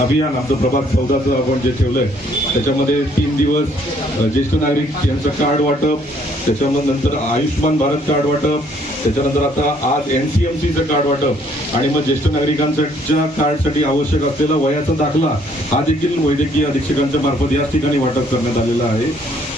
अभियान आमचं प्रभाग 14चं आपण जे ठेवलंय त्याच्यामध्ये 3 दिवस ज्येष्ठ नागरिक यांचं कार्ड वाटप, त्याच्यामध्ये नंतर आयुष्यमान भारत कार्ड वाटप, त्याच्यानंतर आता आज NCMCचं कार्ड वाटप आणि मग ज्येष्ठ नागरिकांच्या कार्डसाठी आवश्यक असलेला वयाचा दाखला हा देखील वैद्यकीय अधीक्षकांच्या मार्फत याच ठिकाणी वाटप करण्यात आलेला आहे.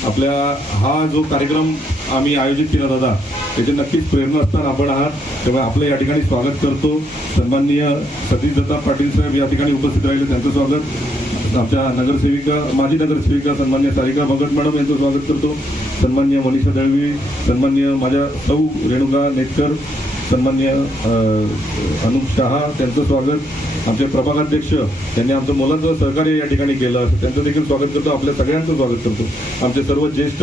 आपल्या हा जो कार्यक्रम आम्ही आयोजित केला दादा त्याचे नक्कीच प्रेरणास्थान आपण आहात, त्यामुळे आपलं या ठिकाणी स्वागत करतो. सन्माननीय सतीश दत्ता पाटील साहेब या ठिकाणी उपस्थित राहिले त्यांचं स्वागत. आमच्या नगरसेविका माजी नगरसेविका सन्मान्य सारिका भगत मॅडम यांचं स्वागत करतो. सन्मान्य मनीषा दळवी, सन्मान्य माझ्या सौ रेणुका नेटकर, सन्मान्य अनुप शहा त्यांचं स्वागत. आमचे प्रभागाध्यक्ष त्यांनी आमचं मोलाचं सहकार्य या ठिकाणी केलं त्यांचं देखील स्वागत करतो. आपल्या सगळ्यांचं स्वागत करतो. आमचे सर्व ज्येष्ठ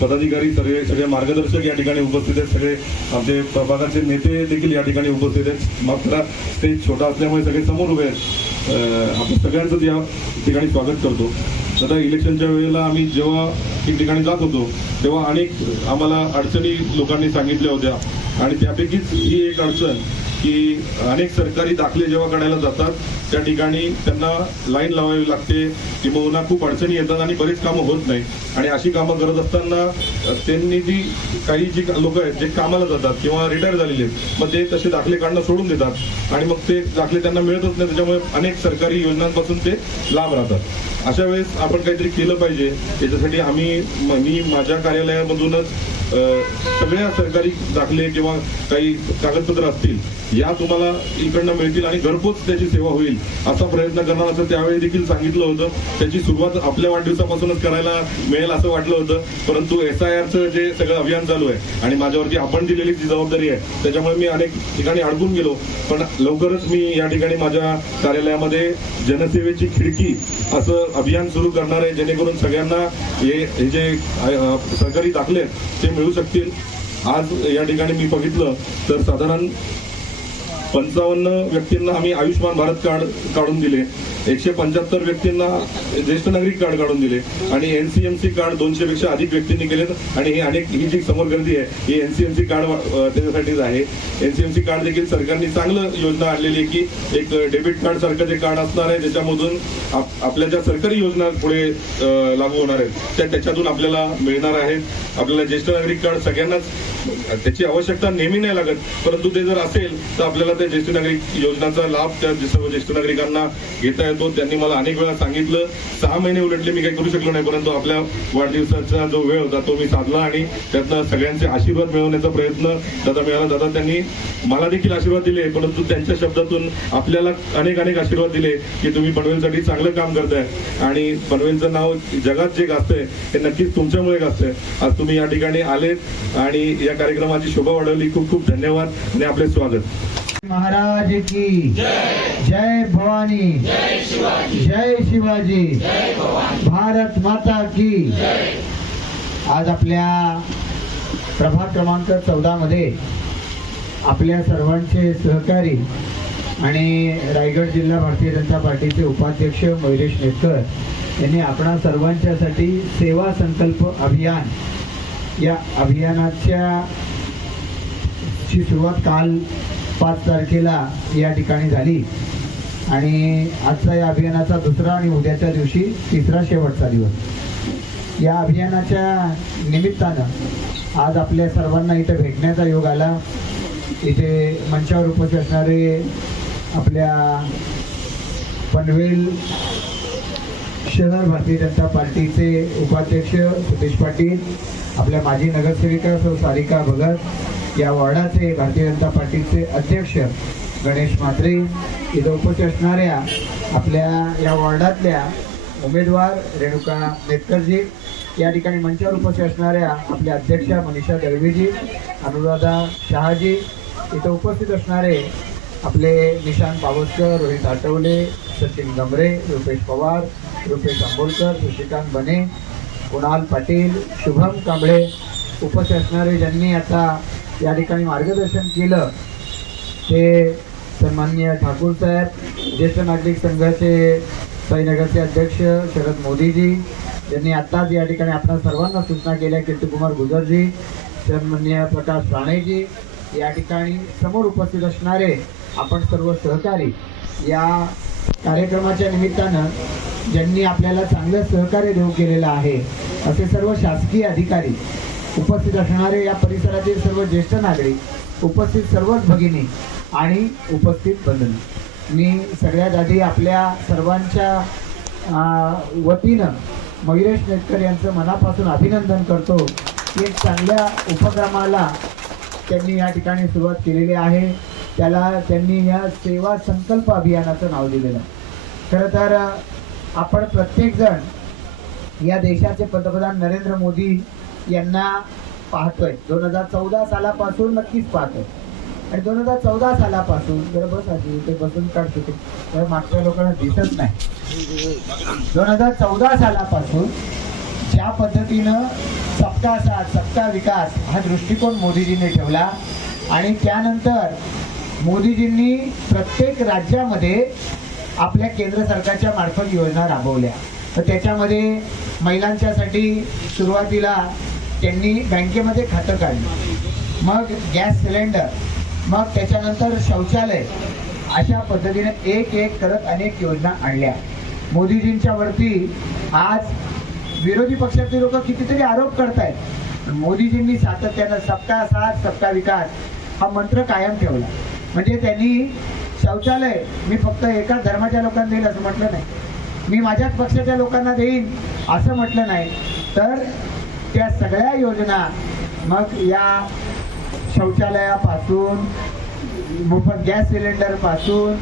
पदाधिकारी सगळे मार्गदर्शक या ठिकाणी उपस्थित आहेत. सगळे आमचे प्रभागाचे नेते देखील या ठिकाणी उपस्थित आहेत. मात्र स्टेज छोटा असल्यामुळे सगळे समोर उभे आहेत. आपण सगळ्यांचं या ठिकाणी स्वागत करतो. आता इलेक्शनच्या वेळेला आम्ही जेव्हा ठिकठिकाणी जात होतो तेव्हा अनेक आम्हाला अडचणी लोकांनी सांगितल्या होत्या आणि त्यापैकीच ही एक अडचण की अनेक सरकारी दाखले जेव्हा काढायला जातात त्या ठिकाणी त्यांना लाईन लावावी लागते किंवा खूप अडचणी येतात आणि बरेच कामं होत नाही. आणि अशी कामं करत असताना त्यांनी काही जी लोक आहेत जे कामाला जातात किंवा रिटायर झालेले आहेत मग ते तसे दाखले काढणं सोडून देतात आणि मग ते दाखले त्यांना मिळतच नाही. त्याच्यामुळे अनेक सरकारी योजनांपासून ते लांब राहतात. अशा वेळेस आपण काहीतरी केलं पाहिजे. याच्यासाठी मी माझ्या कार्यालयामधूनच सगळ्या सरकारी दाखले किंवा काही कागदपत्र असतील या तुम्हाला इकडनं मिळतील आणि घरपोच त्याची सेवा होईल असा प्रयत्न करणार असं त्यावेळी देखील सांगितलं होतं. त्याची सुरुवात आपल्या वाढदिवसापासूनच करायला मिळेल असं वाटलं होतं, परंतु SIRचं जे सगळं अभियान चालू आहे आणि माझ्यावरती आपण दिलेली जी जबाबदारी आहे त्याच्यामुळे मी अनेक ठिकाणी अडकून गेलो. पण लवकरच मी या ठिकाणी माझ्या कार्यालयामध्ये जनसेवेची खिडकी असं अभियान सुरू करणार आहे जेणेकरून सगळ्यांना हे जे सरकारी दाखले आहेत ते मिळू शकतील. आज या ठिकाणी मी बघितलं तर साधारण 55 व्यक्तींना आम्ही आयुष्यमान भारत कार्ड काढून दिले, 175 व्यक्तींना ज्येष्ठ नागरिक कार्ड काढून दिले आणि NCMC कार्ड 200 पेक्षा अधिक व्यक्तींनी केलेत. आणि ही जी समोर गर्दी आहे ही NCMC कार्ड त्याच्यासाठीच आहे. NCMC कार्ड देखील सरकारने चांगलं योजना आणलेली आहे की एक डेबिट कार्ड सारखं जे कार्ड असणार आहे ज्याच्यामधून आपल्या ज्या सरकारी योजना पुढे लागू होणार आहेत त्याच्यातून आपल्याला मिळणार आहेत. आपल्याला ज्येष्ठ नागरिक कार्ड सगळ्यांनाच त्याची आवश्यकता नेहमी नाही लागत, परंतु ते जर असेल तर आपल्याला त्या ज्येष्ठ नागरिक योजनाचा लाभ त्या सर्व ज्येष्ठ नागरिकांना घेता येतो. त्यांनी मला अनेक वेळा सांगितलं, 6 महिने उलटले मी काही करू शकलो नाही, परंतु आपल्या वाढदिवसाचा जो वेळ होता तो मी साधला आणि त्यातनं सगळ्यांचे आशीर्वाद मिळवण्याचा प्रयत्न दादा मिळाला. दादा त्यांनी मला देखील आशीर्वाद दिले, परंतु त्यांच्या शब्दातून आपल्याला अनेक आशीर्वाद दिले की तुम्ही पनवेलसाठी चांगलं काम करताय आणि पनवेलचं नाव जगात जे गाजतंय हे नक्कीच तुमच्यामुळे गाजतंय. आज तुम्ही या ठिकाणी आलेत आणि या कार्यक्रमाची शोभा वाढवली. खूप खूप धन्यवाद आणि आपले स्वागत. महाराज की जय भवानी, जय शिवाजी, भारत माता की. आज आपल्या प्रभाग क्रमांक 14 मध्ये आपल्या सर्वांचे सहकारी आणि रायगड जिल्हा भारतीय जनता पार्टीचे उपाध्यक्ष मयुरेश नेटकर यांनी आपणा सर्वांच्यासाठी सेवा संकल्प अभियान या अभियानाच्या सुरुवात काल 5 तारखेला या ठिकाणी झाली आणि आजचा या अभियानाचा दुसरा आणि उद्याच्या दिवशी तिसरा शेवटचा दिवस. या अभियानाच्या निमित्तानं आज आपल्या सर्वांना इथे भेटण्याचा योग आला. इथे मंचावर उपस्थित असणारे आपल्या पनवेल शहर भारतीय जनता पार्टीचे उपाध्यक्ष सतीश पाटील, आपल्या माजी नगरसेविका सौ सारिका भगत, या वॉर्डाचे भारतीय जनता पार्टीचे अध्यक्ष गणेश म्हात्रे, इथं उपस्थित असणाऱ्या आपल्या या वॉर्डातल्या उमेदवार रेणुका नेटकरजी, या ठिकाणी मंचावर उपस्थित असणाऱ्या आपल्या अध्यक्षा मनीषा दळवीजी, अनुराधा शहाजी, इथं उपस्थित असणारे आपले निशांत पावसकर, रोहित आठवले, सचिन गमरे, रुपेश पवार, रुपेश आंबोलकर, शशिकांत बने, कुणाल पाटील, शुभम कांबळे, उपस्थित असणारे ज्यांनी आता या ठिकाणी मार्गदर्शन केलं ते सन्माननीय ठाकूर साहेब, ज्येष्ठ नागरिक संघाचे साईनगरचे अध्यक्ष शरद मोदीजी, ज्यांनी आत्ताच या ठिकाणी आपल्या सर्वांना सूचना केल्या, कीर्तिकुमार गुजरजी, सन्माननीय प्रकाश राणेजी, या ठिकाणी समोर उपस्थित असणारे आपण सर्व सहकारी, या कार्यक्रमाच्या निमित्तानं ज्यांनी आपल्याला चांगलं सहकार्य देऊ केलेलं आहे असे सर्व शासकीय अधिकारी, उपस्थित असणारे या परिसरातील सर्व ज्येष्ठ नागरिक, उपस्थित सर्वच भगिनी आणि उपस्थित बंधू, मी सगळ्यात आधी आपल्या सर्वांच्या वतीनं मयुरेश नेटकर यांचं मनापासून अभिनंदन करतो की एक चांगल्या उपक्रमाला त्यांनी या ठिकाणी सुरुवात केलेली आहे. त्याला त्यांनी या सेवा संकल्प अभियानाचं नाव दिलेलं आहे. खरं तर आपण प्रत्येकजण या देशाचे पंतप्रधान नरेंद्र मोदी यांना पाहतोय. 2014 सालापासून नक्कीच पाहतोय आणि 2014 सालापासून जर बसायची ते बसून काढतो ते तर मागच्या लोकांना दिसत नाही. 2014 सालापासून ज्या पद्धतीनं सबका साथ सबका विकास हा दृष्टिकोन मोदीजींनी ठेवला आणि त्यानंतर मोदीजींनी प्रत्येक राज्यामध्ये आपल्या केंद्र सरकारच्या मार्फत योजना राबवल्या. तर त्याच्यामध्ये महिलांच्यासाठी सुरुवातीला त्यांनी बँकेमध्ये खातं काढलं, मग गॅस सिलेंडर, मग त्याच्यानंतर शौचालय, अशा पद्धतीने एक एक करत अनेक योजना आणल्या मोदीजींच्या वरती. आज विरोधी पक्षातील लोक कितीतरी आरोप करतायत, पण मोदीजींनी सातत्यानं सबका साथ सबका विकास हा मंत्र कायम ठेवला. म्हणजे त्यांनी शौचालय मी फक्त एकाच धर्माच्या लोकांना देईल असं म्हटलं नाही, मी माझ्याच पक्षाच्या लोकांना देईन असं म्हटलं नाही, तर त्या सगळ्या योजना, मग या शौचालयापासून, मोफत गॅस सिलेंडर पासून,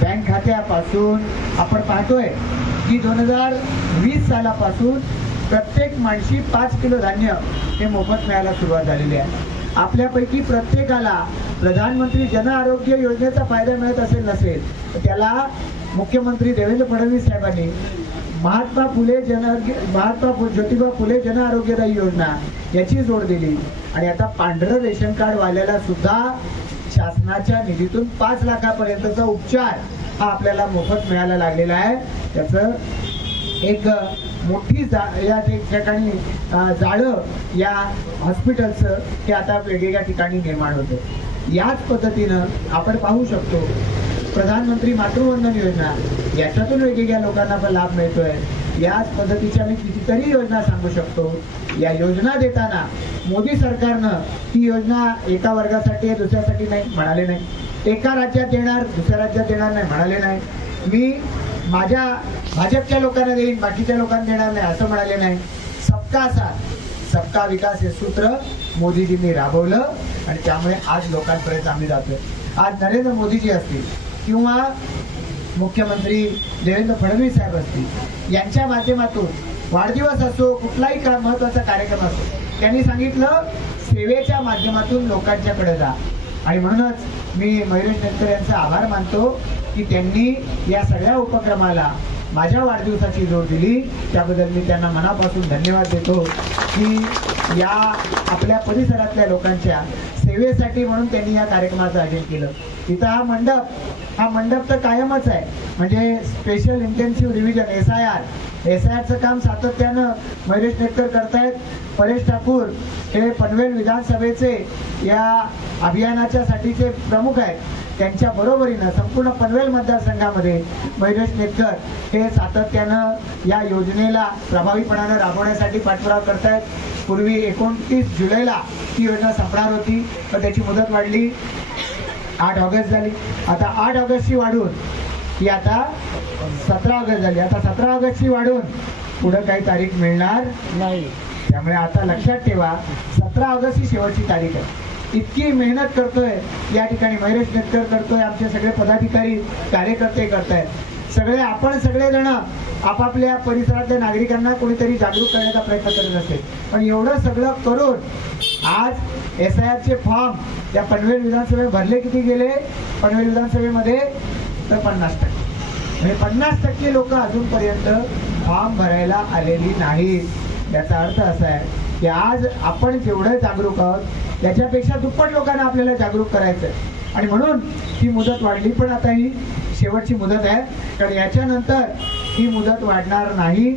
बँक खात्यापासून, आपण पाहतोय की 2020 सालापासून प्रत्येक माणशी 5 किलो धान्य हे मोफत मिळायला सुरुवात झालेली आहे. आपल्यापैकी प्रत्येकाला प्रधानमंत्री जन आरोग्य योजनेचा फायदा मिळत असेल नसेल तर त्याला मुख्यमंत्री देवेंद्र फडणवीस साहेबांनी महात्मा ज्योतिबा फुले जन आरोग्यदायी योजना याची जोड दिली आणि आता पांढरं रेशन कार्ड वाल्याला सुद्धा शासनाच्या निधीतून 5 लाखापर्यंतचा उपचार हा आपल्याला मोफत मिळायला लागलेला आहे. त्याचं एक मोठी या ठिकाणी जाळं या हॉस्पिटलचं हे आता वेगवेगळ्या ठिकाणी निर्माण होतं. याच पद्धतीनं आपण पाहू शकतो प्रधानमंत्री मातृवंदन योजना, याच्यातून वेगवेगळ्या लोकांना पण लाभ मिळतोय. याच पद्धतीच्या मी कितीतरी योजना सांगू शकतो. या योजना देताना मोदी सरकारनं ही योजना एका वर्गासाठी दुसऱ्यासाठी नाही म्हणाले नाही, एका राज्यात देणार दुसऱ्या राज्यात देणार नाही म्हणाले नाही, मी माझ्या भाजपच्या लोकांना देईन बाकीच्या लोकांना देणार नाही असं म्हणाले नाही. सबका साथ सबका विकास हे सूत्र मोदीजींनी राबवलं आणि त्यामुळे आज लोकांपर्यंत आम्ही जातोय. आज नरेंद्र मोदीजी असतील किंवा मुख्यमंत्री देवेंद्र फडणवीस साहेब असतील, यांच्या माध्यमातून वाढदिवस असो कुठलाही महत्वाचा कार्यक्रम असो, त्यांनी सांगितलं सेवेच्या माध्यमातून लोकांच्याकडे जा. आणि म्हणूनच मी मयुरेश नेटकर यांचा आभार मानतो की त्यांनी या सगळ्या उपक्रमाला माझ्या वाढदिवसाची जोड दिली. त्याबद्दल मी त्यांना मनापासून धन्यवाद देतो की या आपल्या परिसरातल्या लोकांच्या सेवेसाठी म्हणून त्यांनी या कार्यक्रमाचं आयोजन केलं. इथं हा मंडप तर कायमच आहे, म्हणजे स्पेशल इंटेन्सिव्ह रिव्हिजन एसआयआरचं काम सातत्यानं मयुरेश नेटकर करतायत. परेश ठाकूर हे पनवेल विधानसभेचे या अभियानाच्या साठीचे प्रमुख आहेत, त्यांच्या बरोबरीनं संपूर्ण पनवेल मतदारसंघामध्ये मयुरेश नेटकर हे सातत्यानं या योजनेला प्रभावीपणानं राबवण्यासाठी पाठपुरावा करतायत. पूर्वी 29 जुलैला ही योजना संपणार होती, पण त्याची मुदत वाढली, 8 ऑगस्ट झाली. आता 8 ऑगस्टची वाढून ही आता 17 ऑगस्ट झाली. आता 17 ऑगस्टची वाढून पुढं काही तारीख मिळणार नाही. त्यामुळे आता लक्षात ठेवा 17 ऑगस्ट ही शेवटची तारीख आहे. इतकी मेहनत करतोय या ठिकाणी मयुरेश नेटकर करतोय, आमचे सगळे पदाधिकारी कार्यकर्ते करतायत. आपण सगळेजण आपापल्या परिसरातल्या नागरिकांना कोणीतरी जागरूक करण्याचा प्रयत्न करत असेल, पण एवढं सगळं करून आज एसआयआरचे फॉर्म या पनवेल विधानसभेत भरले किती गेले पनवेल विधानसभेमध्ये तर 50%. म्हणजे 50% लोक अजूनपर्यंत फॉर्म भरायला आलेली नाहीत. याचा अर्थ असा आहे की आज आपण जेवढं जागरूक आहोत त्याच्यापेक्षा दुप्पट लोकांना आपल्याला जागरूक करायचं आहे. आणि म्हणून ही मुदत वाढली, पण आता ही शेवटची मुदत आहे, कारण याच्यानंतर ही मुदत वाढणार नाही.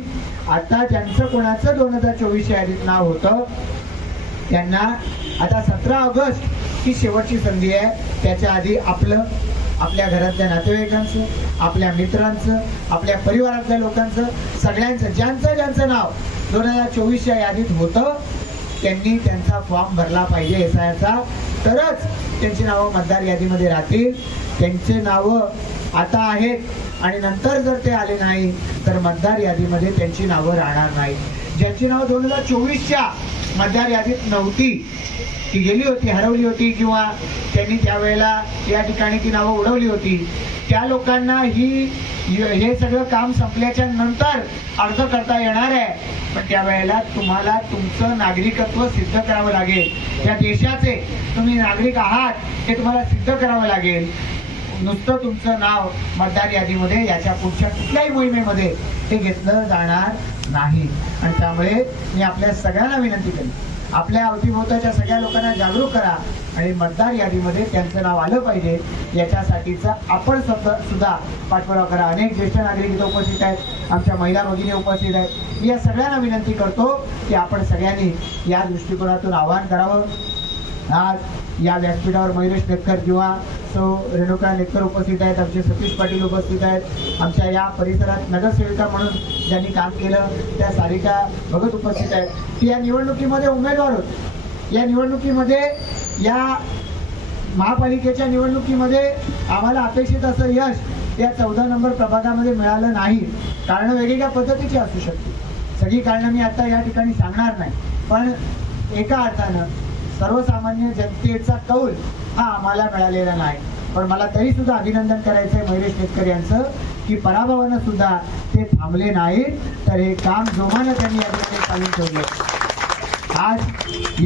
आता ज्यांचं कोणाचं 2024 यादीत नाव होतं त्यांना आता 17 ऑगस्ट ही शेवटची संधी आहे. त्याच्या आधी आपलं आपल्या घरातल्या नातेवाईकांचं, आपल्या मित्रांचं, आपल्या परिवारातल्या लोकांचं, सगळ्यांचं ज्यांचं नाव 2024च्या यादीत होतं त्यांनी त्यांचा फॉर्म भरला पाहिजे SIRचा, तरच त्यांची नावं मतदार यादीमध्ये राहतील. त्यांचे नावं आता आहेत आणि नंतर जर ते आले नाही तर मतदार यादीमध्ये त्यांची नावं राहणार नाही. ज्यांची नावं 2024च्या मतदार यादीत नव्हती, ती गेली होती, हरवली होती किंवा त्यांनी त्यावेळेला या ठिकाणी ती नावं उडवली होती, त्या लोकांना हे सगळं काम संपल्याच्या नंतर अर्ज करता येणार आहे. पण त्यावेळेला तुम्हाला तुमचं नागरिकत्व सिद्ध करावं लागेल. या देशाचे तुम्ही नागरिक आहात हे तुम्हाला सिद्ध करावं लागेल. नुसतं तुमचं नाव मतदार यादीमध्ये याच्या पुढच्या कुठल्याही मोहिमेमध्ये हे घेतलं जाणार नाही. आणि त्यामुळे मी आपल्या सगळ्यांना विनंती करेन, आपल्या अवतीभोवताच्या सगळ्या लोकांना जागरूक करा आणि मतदार यादीमध्ये त्यांचं नाव आलं पाहिजे याच्यासाठीचा आपण सुद्धा पाठपुरावा करा. अनेक ज्येष्ठ नागरिक इथं उपस्थित आहेत, आमच्या महिला भगिनी उपस्थित आहेत. मी या सगळ्यांना विनंती करतो की आपण सगळ्यांनी या दृष्टिकोनातून आवाहन करावं. आज या व्यासपीठावर मयुरेश नेतकर किंवा सौ रेणुका नेतकर उपस्थित आहेत, आमचे सतीश पाटील उपस्थित आहेत, आमच्या या परिसरात नगरसेविका म्हणून ज्यांनी काम केलं त्या सारिका भगत उपस्थित आहेत, की या निवडणुकीमध्ये उमेदवार होते. या निवडणुकीमध्ये, या महापालिकेच्या निवडणुकीमध्ये आम्हाला अपेक्षित असं यश या 14 नंबर प्रभागामध्ये मिळालं नाही. कारणं वेगवेगळ्या पद्धतीची असू शकते, सगळी कारणं मी आता या ठिकाणी सांगणार नाही. पण एका अर्थानं सर्वसामान्य जनतेचा कौल हा आम्हाला मिळालेला नाही. पण मला तरी सुद्धा अभिनंदन करायचं आहे मयुरेश नेतकर यांचं, की पराभवानं सुद्धा ते थांबले नाहीत, तर हे काम जोमानं त्यांनी या ठिकाणी चालू ठेवलं. आज